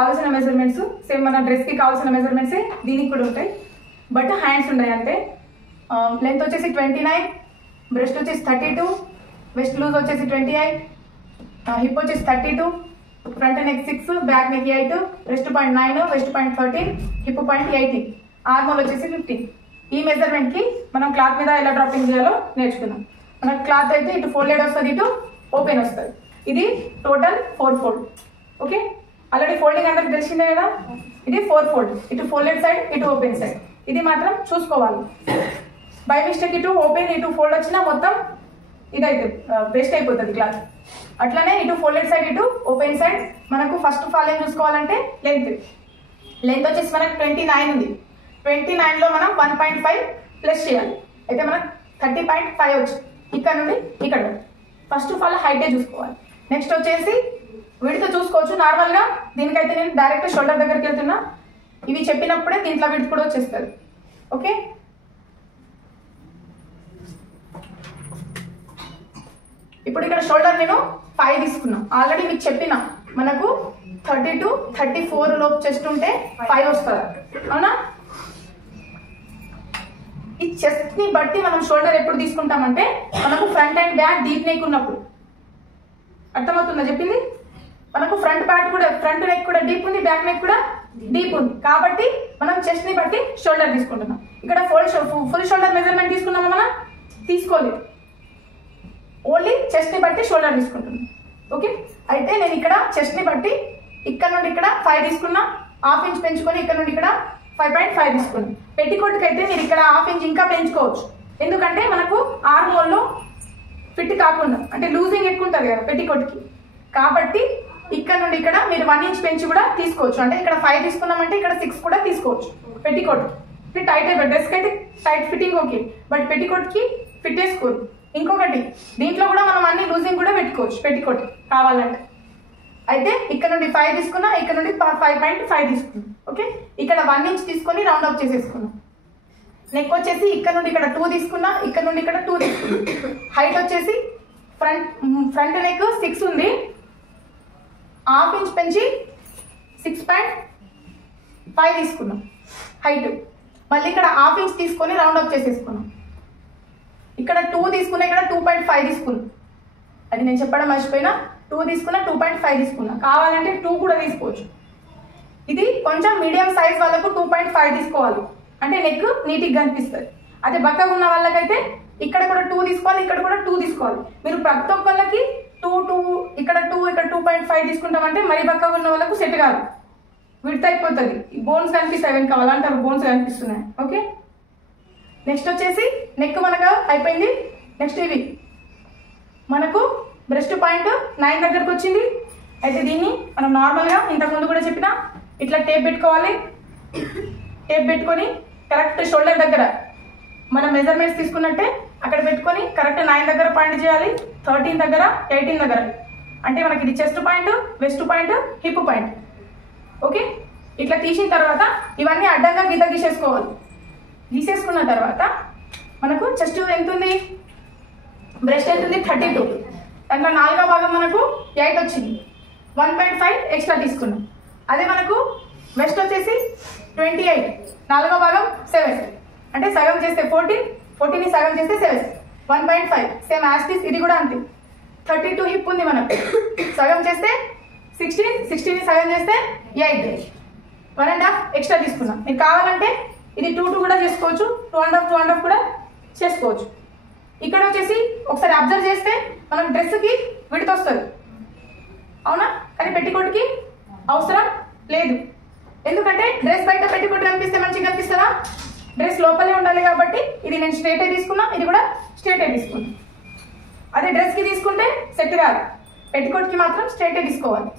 కావాల్సిన measurements same మన డ్రెస్కి కావాల్సిన మెజర్మెంట్సే దీనికి కూడా ఉంటాయి, బట్ హ్యాండ్స్ ఉన్నాయి అంతే. లెంత్ వచ్చేసి 29, బ్రెస్ట్ వచ్చేసి 32, వెస్ట్ లూజ్ వచ్చేసి 28, హిప్ వచ్చేసి 32, front neck 6, back neck 8, west point 9, west point 13, hip point 18, ఆర్మోల్ వచ్చేసి 15. ఈ మెజర్మెంట్కి మనం క్లాత్ మీద ఎలా డ్రాపింగ్ చేయాలో నేర్చుకున్నాం. మనకు క్లాత్ అయితే ఇటు ఫోల్డెడ్ వస్తుంది, ఇటు ఓపెన్ వస్తుంది. ఇది total 4 fold. Okay, already folding అందరికి తెలిసిందే కదా. ఇది 4 ఫోల్డ్, ఇటు ఫోల్డెడ్ సైడ్, ఇటు ఓపెన్ సైడ్. ఇది మాత్రం చూసుకోవాలి. బై మిస్టేక్ ఇటు ఓపెన్ ఇటు ఫోల్డ్ వచ్చినా మొత్తం ఇదైతే వేస్ట్ అయిపోతుంది క్లాత్. అట్లానే ఇటు ఫోల్డెడ్ సైడ్, ఇటు ఓపెన్ సైడ్. మనకు ఫస్ట్ ఆఫ్ ఆల్ ఏం చూసుకోవాలంటే లెంత్ వచ్చేసి మనకు 29 ఉంది. 29లో మనం 1.5 ప్లస్ చేయాలి. అయితే మనకు 30.5 వచ్చింది. ఇక్కడ నుండి ఇక్కడ ఫస్ట్ ఆఫ్ ఆల్ హైటే చూసుకోవాలి. నెక్స్ట్ వచ్చేసి విడత చూసుకోవచ్చు. నార్మల్గా దీనికైతే నేను డైరెక్ట్ షోల్డర్ దగ్గరికి వెళ్తున్నా. ఇవి చెప్పినప్పుడే దీంట్లో విడత కూడా వచ్చేస్తుంది. ఓకే, ఇప్పుడు ఇక్కడ షోల్డర్ నేను 5 తీసుకున్నా. ఆల్రెడీ మీకు చెప్పిన మనకు 32, 34 లోపు చెస్ట్ ఉంటే 5 వస్తుంది, అవునా? ఈ చెస్ట్ ని బట్టి మనం షోల్డర్ ఎప్పుడు తీసుకుంటామంటే మనకు front and back deep neck ఉన్నప్పుడు. అర్థమవుతుందా చెప్పింది? మనకు ఫ్రంట్ పార్ట్ కూడా, ఫ్రంట్ నెక్ కూడా డీప్ ఉంది, బ్యాక్ నెక్ కూడా డీప్ ఉంది. కాబట్టి మనం చెస్ట్ ని బట్టి షోల్డర్ తీసుకుంటున్నాం. ఇక్కడ ఫుల్ షోల్డర్ మెజర్మెంట్ తీసుకున్నామా? మనం తీసుకోలేదు, ఓన్లీ చెస్ట్ ని బట్టి షోల్డర్ తీసుకుంటున్నాం. ఓకే, అయితే నేను ఇక్కడ చెస్ట్ ని బట్టి ఇక్కడ నుండి ఇక్కడ 5 తీసుకున్నా, హాఫ్ ఇంచ్ పెంచుకొని ఇక్కడ నుండి ఇక్కడ 5.5 తీసుకున్నాం. పెట్టికోట్కి అయితే మీరు ఇక్కడ హాఫ్ ఇంచ్ ఇంకా పెంచుకోవచ్చు. ఎందుకంటే మనకు ఆర్మ్ హోల్లో ఫిట్ కాకుండా, అంటే లూజింగ్ ఎక్కువ ఉంటుంది కదా పెట్టికోట్కి. కాబట్టి ఇక్కడ నుండి ఇక్కడ మీరు 1 ఇంచ్ పెంచి కూడా తీసుకోవచ్చు. అంటే ఇక్కడ 5 తీసుకున్నామంటే ఇక్కడ 6 కూడా తీసుకోవచ్చు. పెట్టికోట్ ఫిట్ టైట్ అయిపోయి, డ్రెస్కి అయితే టైట్ ఫిట్టింగ్ ఓకే, బట్ పెట్టికోట్కి ఫిట్ వేసుకోరు. ఇంకొకటి దీంట్లో కూడా మనం అన్ని లూజింగ్ కూడా పెట్టుకోవచ్చు పెట్టికోట్ కావాలంటే. అయితే ఇక్కడ నుండి 5 తీసుకున్నా, ఇక్కడ నుండి 5.5 తీసుకున్నాం. ఓకే, ఇక్కడ 1 ఇంచ్ తీసుకొని రౌండ్ అప్ చేసేసుకున్నాం. నెక్ వచ్చేసి ఇక్కడ నుండి ఇక్కడ 2 తీసుకున్నా, ఇక్కడ నుండి ఇక్కడ 2 తీసుకున్నాం. హైట్ వచ్చేసి ఫ్రంట్ నెక్ 6 ఉంది, హాఫ్ ఇంచ్ పెంచి 6.5 తీసుకున్నాం హైట్. మళ్ళీ ఇక్కడ హాఫ్ ఇంచ్ తీసుకొని రౌండ్ అప్ చేసేసుకున్నాం. ఇక్కడ 2 తీసుకున్నా, ఇక్కడ 2.5 తీసుకున్నాం. అది నేను చెప్పడం మర్చిపోయినా, 2 తీసుకున్నా, 2.5 తీసుకున్నా. కావాలంటే 2 కూడా తీసుకోవచ్చు. ఇది కొంచెం మీడియం సైజ్ వాళ్ళకు 2.5 తీసుకోవాలి, అంటే నెక్ నీట్గా కనిపిస్తుంది. అదే బక్కగా ఉన్న వాళ్ళకైతే ఇక్కడ కూడా 2 తీసుకోవాలి, ఇక్కడ కూడా 2 తీసుకోవాలి. మీరు ప్రతి ఒక్కళ్ళకి 2 ఇక్కడ 2 ఇక్కడ 2.5 తీసుకుంటామంటే మరి బక్కగా ఉన్న వాళ్ళకు సెట్ కాదు, విడత అయిపోతుంది. బోన్స్ కనిపిస్తాయి వెనక, వాళ్ళంటారు బోన్స్ కనిపిస్తున్నాయి. ఓకే, నెక్స్ట్ వచ్చేసి నెక్ మనకు అయిపోయింది. నెక్స్ట్ ఇవి మనకు బ్రెస్ట్ పాయింట్ 9 దగ్గరకు వచ్చింది. అయితే దీన్ని మనం నార్మల్గా ఇంతకుముందు కూడా చెప్పిన ఇట్లా టేప్ పెట్టుకోవాలి. టేప్ పెట్టుకొని కరెక్ట్ షోల్డర్ దగ్గర మనం మెజర్మెంట్స్ తీసుకున్నట్టే అక్కడ పెట్టుకొని కరెక్ట్ 9 దగ్గర పాయింట్ చేయాలి, 13 దగ్గర, 18 దగ్గర. అంటే మనకి ఇది chest point, west point, hip point. Okay, ఇట్లా తీసిన తర్వాత ఇవన్నీ అడ్డంగా గీత గీసేసుకోవాలి. గీసేసుకున్న తర్వాత మనకు చెస్ట్ ఎంత ఉంది, బ్రెస్ట్ ఎంత ఉంది 32, దాంట్లో 4వ భాగం మనకు 8 వచ్చింది, 1.5 ఎక్స్ట్రా తీసుకున్నాం. అదే మనకు వెస్ట్ వచ్చేసి 28, 4వ భాగం 7, అంటే సగం చేస్తే 14ని సగం చేస్తే 7, 1.5 సేమ్ యాస్టిస్. ఇది కూడా అంతే. 32 హిప్ ఉంది మనకు, సగం చేస్తే 16, 16ని సగం చేస్తే 8, 1.5 ఎక్స్ట్రా తీసుకున్నాం. మీకు కావాలంటే ఇది 2 కూడా చేసుకోవచ్చు, 2.5 కూడా చేసుకోవచ్చు. ఇక్కడ వచ్చేసి ఒకసారి అబ్జర్వ్ చేస్తే మనకు డ్రెస్కి విడత వస్తుంది, అవునా? కానీ పెట్టికోట్కి అవసరం లేదు. ఎందుకంటే డ్రెస్ బయట పెట్టికోట్ కనిపిస్తే మంచిగా కనిపిస్తుందా? డ్రెస్ లోపలే ఉండాలి కాబట్టి ఇది నేను స్ట్రేటే తీసుకున్నా, ఇది కూడా స్ట్రేటే తీసుకున్నా. అదే డ్రెస్కి తీసుకుంటే సెట్ కాదు, పెట్టికోట్కి మాత్రం స్ట్రేటే తీసుకోవాలి.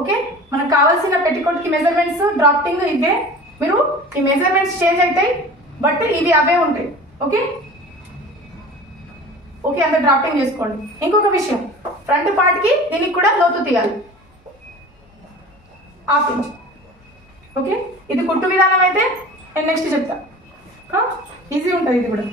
ఓకే, మనకు కావాల్సిన పెట్టికోట్కి మెజర్మెంట్స్ డ్రాఫ్టింగ్ ఇవే. మీరు ఈ మెజర్మెంట్స్ చేంజ్ అవుతాయి, బట్ ఇవి అవే ఉంటాయి. ఓకే ఓకే, అంత డ్రాఫ్టింగ్ చేసుకోండి. ఇంకొక విషయం, ఫ్రంట్ పార్ట్కి దీనికి కూడా లోతు తీయాలి, హాఫ్ ఇంచ్. ఓకే, ఇది కుట్టు విధానం అయితే నేను నెక్స్ట్ చెప్తా. ఈజీ ఉంటుంది ఇది కూడా.